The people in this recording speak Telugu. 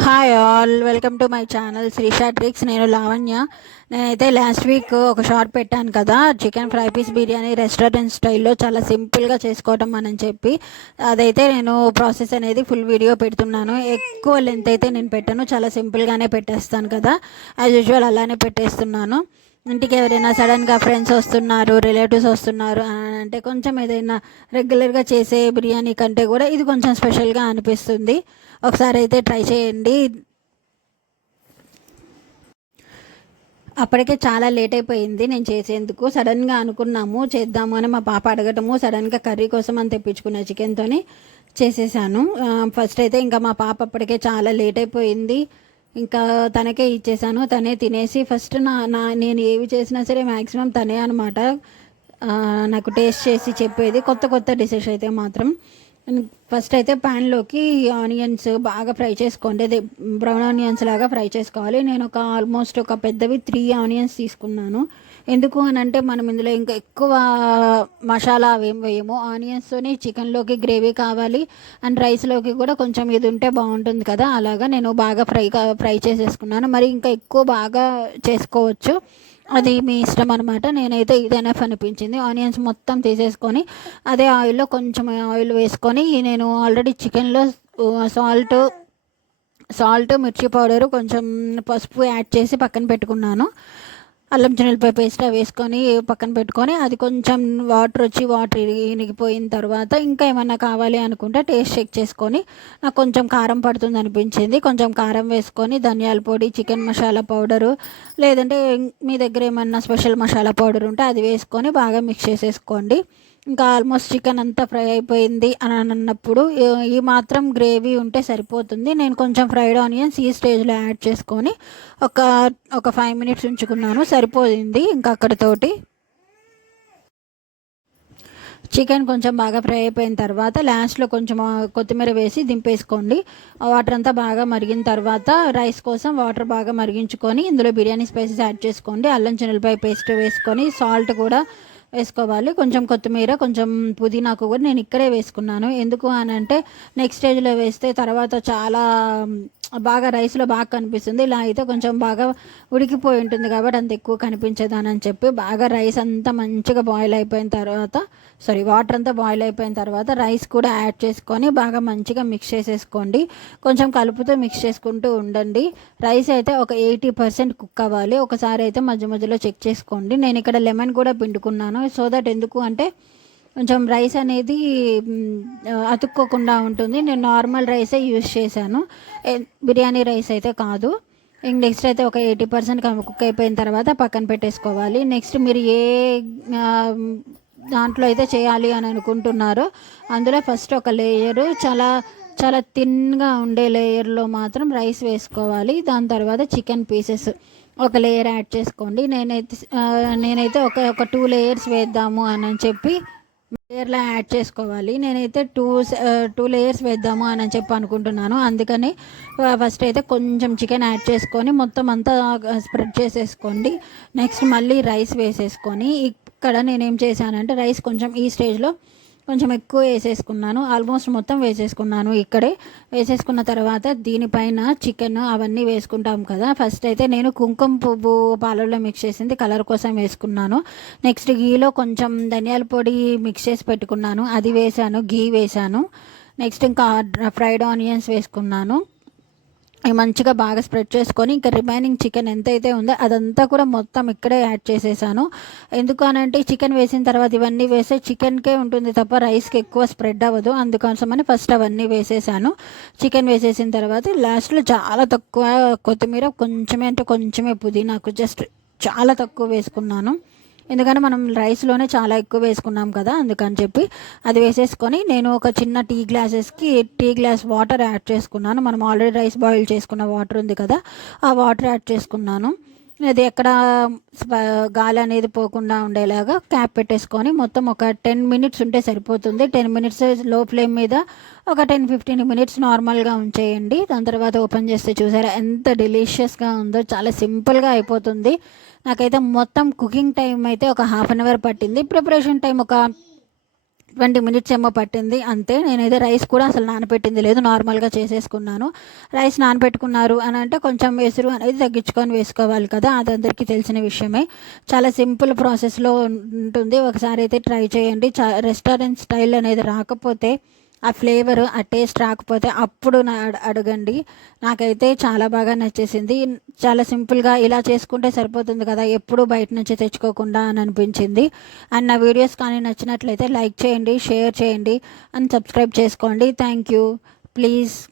Hi all welcome to my channel Srisha tricks నేను లావణ్య. నేనైతే లాస్ట్ వీక్ ఒక షార్ట్ పెట్టాను కదా chicken fry piece biryani restaurant స్టైల్లో చాలా సింపుల్గా చేసుకోవటం అని చెప్పి. అదైతే నేను ప్రాసెస్ అనేది ఫుల్ వీడియో పెడుతున్నాను. ఎక్కువ లెంత్ అయితే నేను పెట్టాను చాలా సింపుల్గానే పెట్టేస్తాను కదా. యాజ్ యూజువల్ అలానే పెట్టేస్తున్నాను. ఇంటికి ఎవరైనా సడన్గా ఫ్రెండ్స్ వస్తున్నారు రిలేటివ్స్ వస్తున్నారు అని అంటే కొంచెం ఏదైనా రెగ్యులర్గా చేసే బిర్యానీ కంటే కూడా ఇది కొంచెం స్పెషల్గా అనిపిస్తుంది. ఒకసారి అయితే ట్రై చేయండి. అప్పటికే చాలా లేట్ అయిపోయింది నేను చేసేందుకు. సడన్గా అనుకున్నాము చేద్దాము అని మా పాప అడగటము సడన్గా కర్రీ కోసం అని తెప్పించుకున్న చికెన్తోని చేసేసాను. ఫస్ట్ అయితే ఇంకా మా పాప అప్పటికే చాలా లేట్ అయిపోయింది. ఇంకా తనకే ఇచ్చేసాను తనే తినేసి ఫస్ట్ నా నా నేను ఏవి చేసినా సరే మ్యాక్సిమం తనే అనమాట నాకు టేస్ట్ చేసి చెప్పేది. కొత్త కొత్త డిషెస్ అయితే మాత్రం. ఫస్ట్ అయితే ప్యాన్లోకి ఆనియన్స్ బాగా ఫ్రై చేసుకోండి. అదే బ్రౌన్ ఆనియన్స్ లాగా ఫ్రై చేసుకోవాలి. నేను ఒక ఆల్మోస్ట్ ఒక పెద్దవి త్రీ ఆనియన్స్ తీసుకున్నాను. ఎందుకు అని అంటే మనం ఇందులో ఇంకా ఎక్కువ మసాలా అవేం వేయము. ఆనియన్స్తోనే చికెన్లోకి గ్రేవీ కావాలి. అండ్ రైస్లోకి కూడా కొంచెం ఇది ఉంటే బాగుంటుంది కదా. అలాగా నేను బాగా ఫ్రై ఫ్రై చేసేసుకున్నాను. మరి ఇంకా ఎక్కువ బాగా చేసుకోవచ్చు. అది మీ ఇష్టం అనమాట నేనైతే ఇది అనిపించింది. ఆనియన్స్ మొత్తం తీసేసుకొని అదే ఆయిల్లో కొంచెం ఆయిల్ వేసుకొని నేను ఆల్రెడీ చికెన్లో సాల్ట్ సాల్ట్ మిర్చి పౌడరు కొంచెం పసుపు యాడ్ చేసి పక్కన పెట్టుకున్నాను. అల్లం చిన్నపాయ పేస్ట్ వేసుకొని పక్కన పెట్టుకొని అది కొంచెం వాటర్ వచ్చి వాటర్ ఇరిగిపోయిన తర్వాత ఇంకా ఏమన్నా కావాలి అనుకుంటే టేస్ట్ చెక్ చేసుకొని నాకు కొంచెం కారం పడుతుంది అనిపించింది. కొంచెం కారం వేసుకొని ధనియాల పొడి చికెన్ మసాలా పౌడరు లేదంటే మీ దగ్గర ఏమన్నా స్పెషల్ మసాలా పౌడర్ ఉంటే అది వేసుకొని బాగా మిక్స్ చేసేసుకోండి. ఇంకా ఆల్మోస్ట్ చికెన్ అంతా ఫ్రై అయిపోయింది అని అన్నప్పుడు ఈ మాత్రం గ్రేవీ ఉంటే సరిపోతుంది. నేను కొంచెం ఫ్రైడ్ ఆనియన్స్ ఈ స్టేజ్లో యాడ్ చేసుకొని ఒక ఒక ఫైవ్ మినిట్స్ ఉంచుకున్నాను. సరిపోయింది ఇంకా అక్కడితోటి. చికెన్ కొంచెం బాగా ఫ్రై అయిపోయిన తర్వాత లాస్ట్లో కొంచెం కొత్తిమీర వేసి దింపేసుకోండి. వాటర్ అంతా బాగా మరిగిన తర్వాత రైస్ కోసం వాటర్ బాగా మరిగించుకొని ఇందులో బిర్యానీ స్పైసెస్ యాడ్ చేసుకోండి. అల్లం చిన్నలపై పేస్ట్ వేసుకొని సాల్ట్ కూడా వేసుకోవాలి. కొంచెం కొత్తిమీర కొంచెం పుదీనాకు కూడా నేను ఇక్కడే వేసుకున్నాను. ఎందుకు అని అంటే నెక్స్ట్ స్టేజ్లో వేస్తే తర్వాత చాలా బాగా రైస్లో బాగా కనిపిస్తుంది. ఇలా అయితే కొంచెం బాగా ఉడికిపోయి ఉంటుంది కాబట్టి అంత ఎక్కువ కనిపించేదానని అని చెప్పి బాగా రైస్ అంతా మంచిగా బాయిల్ అయిపోయిన తర్వాత సారీ వాటర్ అంతా బాయిల్ అయిపోయిన తర్వాత రైస్ కూడా యాడ్ చేసుకొని బాగా మంచిగా మిక్స్ చేసేసుకోండి. కొంచెం కలుపుతూ మిక్స్ చేసుకుంటూ ఉండండి. రైస్ అయితే ఒక ఎయిటీ పర్సెంట్ కుక్ అవ్వాలి. ఒకసారి అయితే మధ్య మధ్యలో చెక్ చేసుకోండి. నేను ఇక్కడ లెమన్ కూడా పిండుకున్నాను. సో దట్ ఎందుకు అంటే కొంచెం రైస్ అనేది అతుక్కోకుండా ఉంటుంది. నేను నార్మల్ రైసే యూస్ చేశాను. బిర్యానీ రైస్ అయితే కాదు. ఇంక నెక్స్ట్ అయితే ఒక ఎయిటీ పర్సెంట్ కుక్ అయిపోయిన తర్వాత పక్కన పెట్టేసుకోవాలి. నెక్స్ట్ మీరు ఏ దాంట్లో అయితే చేయాలి అని అనుకుంటున్నారో అందులో ఫస్ట్ ఒక లేయరు చాలా చాలా థిన్గా ఉండే లేయర్లో మాత్రం రైస్ వేసుకోవాలి. దాని తర్వాత చికెన్ పీసెస్ ఒక లేయర్ యాడ్ చేసుకోండి. నేనైతే నేనైతే ఒక ఒక టూ లేయర్స్ వేద్దాము అని చెప్పి లేయర్లో యాడ్ చేసుకోవాలి. నేనైతే టూ టూ లేయర్స్ వేద్దాము అని చెప్పి అనుకుంటున్నాను. అందుకని ఫస్ట్ అయితే కొంచెం చికెన్ యాడ్ చేసుకొని మొత్తం అంతా స్ప్రెడ్ చేసేసుకోండి. నెక్స్ట్ మళ్ళీ రైస్ వేసేసుకొని ఇక్కడ నేనేం చేశానంటే రైస్ కొంచెం ఈ స్టేజ్లో కొంచెం ఎక్కువ వేసేసుకున్నాను. ఆల్మోస్ట్ మొత్తం వేసేసుకున్నాను ఇక్కడే. వేసేసుకున్న తర్వాత దీనిపైన చికెన్ అవన్నీ వేసుకుంటాం కదా. ఫస్ట్ అయితే నేను కుంకుమ పువ్వు పాలల్లో మిక్స్ చేసింది. కలర్ కోసం వేసుకున్నాను. నెక్స్ట్ గీలో కొంచెం ధనియాల పొడి మిక్స్ చేసి పెట్టుకున్నాను. అది వేసాను. గీ వేసాను. నెక్స్ట్ ఇంకా ఫ్రైడ్ ఆనియన్స్ వేసుకున్నాను. మంచిగా బాగా స్ప్రెడ్ చేసుకొని ఇంకా రిమైనింగ్ చికెన్ ఎంతైతే ఉందో అదంతా కూడా మొత్తం ఇక్కడే యాడ్ చేసేసాను. ఎందుకు అనంటే చికెన్ వేసిన తర్వాత ఇవన్నీ వేస్తే చికెన్కే ఉంటుంది తప్ప రైస్కి ఎక్కువ స్ప్రెడ్ అవ్వదు. అందుకోసమని ఫస్ట్ అవన్నీ వేసేసాను. చికెన్ వేసేసిన తర్వాత లాస్ట్లో చాలా తక్కువ కొత్తిమీర కొంచెమే అంటే కొంచెమే పుదీనాకు జస్ట్ చాలా తక్కువ వేసుకున్నాను. ఎందుకంటే మనం రైస్లోనే చాలా ఎక్కువ వేసుకున్నాం కదా అందుకని చెప్పి అది వేసేసుకొని నేను ఒక చిన్న టీ గ్లాసెస్కి టీ గ్లాస్ వాటర్ యాడ్ చేసుకున్నాను. మనం ఆల్రెడీ రైస్ బాయిల్ చేసుకున్న వాటర్ ఉంది కదా ఆ వాటర్ యాడ్ చేసుకున్నాను. అది ఎక్కడ గాలి అనేది పోకుండా ఉండేలాగా క్యాప్ పెట్టేసుకొని మొత్తం ఒక టెన్ మినిట్స్ ఉంటే సరిపోతుంది. టెన్ మినిట్స్లో ఫ్లేమ్ మీద ఒక టెన్ ఫిఫ్టీన్ మినిట్స్ నార్మల్గా ఉంచేయండి. దాని తర్వాత ఓపెన్ చేస్తే చూసారా ఎంత డెలిషియస్గా ఉందో చాలా సింపుల్గా అయిపోతుంది. నాకైతే మొత్తం కుకింగ్ టైం అయితే ఒక హాఫ్ అన్ అవర్ పట్టింది. ప్రిపరేషన్ టైం ఒక ట్వంటీ మినిట్స్ ఏమో పట్టింది. అంతే నేనైతే రైస్ కూడా అసలు నానబెట్టింది లేదు నార్మల్గా చేసేసుకున్నాను. రైస్ నానబెట్టుకున్నారు అని అంటే కొంచెం ఎసురు అనేది తగ్గించుకొని వేసుకోవాలి కదా అది అందరికీ తెలిసిన విషయమే. చాలా సింపుల్ ప్రాసెస్లో ఉంటుంది. ఒకసారి అయితే ట్రై చేయండి. చా రెస్టారెంట్ స్టైల్ అనేది రాకపోతే ఆ ఫ్లేవర్ ఆ టేస్ట్ రాకపోతే అప్పుడు నా అడ- అడగండి. నాకైతే చాలా బాగా నచ్చేసింది. చాలా సింపుల్గా ఇలా చేసుకుంటే సరిపోతుంది కదా ఎప్పుడు బయట నుంచి తెచ్చుకోకుండా అని అనిపించింది. అండ్ నా వీడియోస్ కానీ నచ్చినట్లయితే లైక్ చేయండి షేర్ చేయండి అండ్ సబ్స్క్రైబ్ చేసుకోండి. Thank you please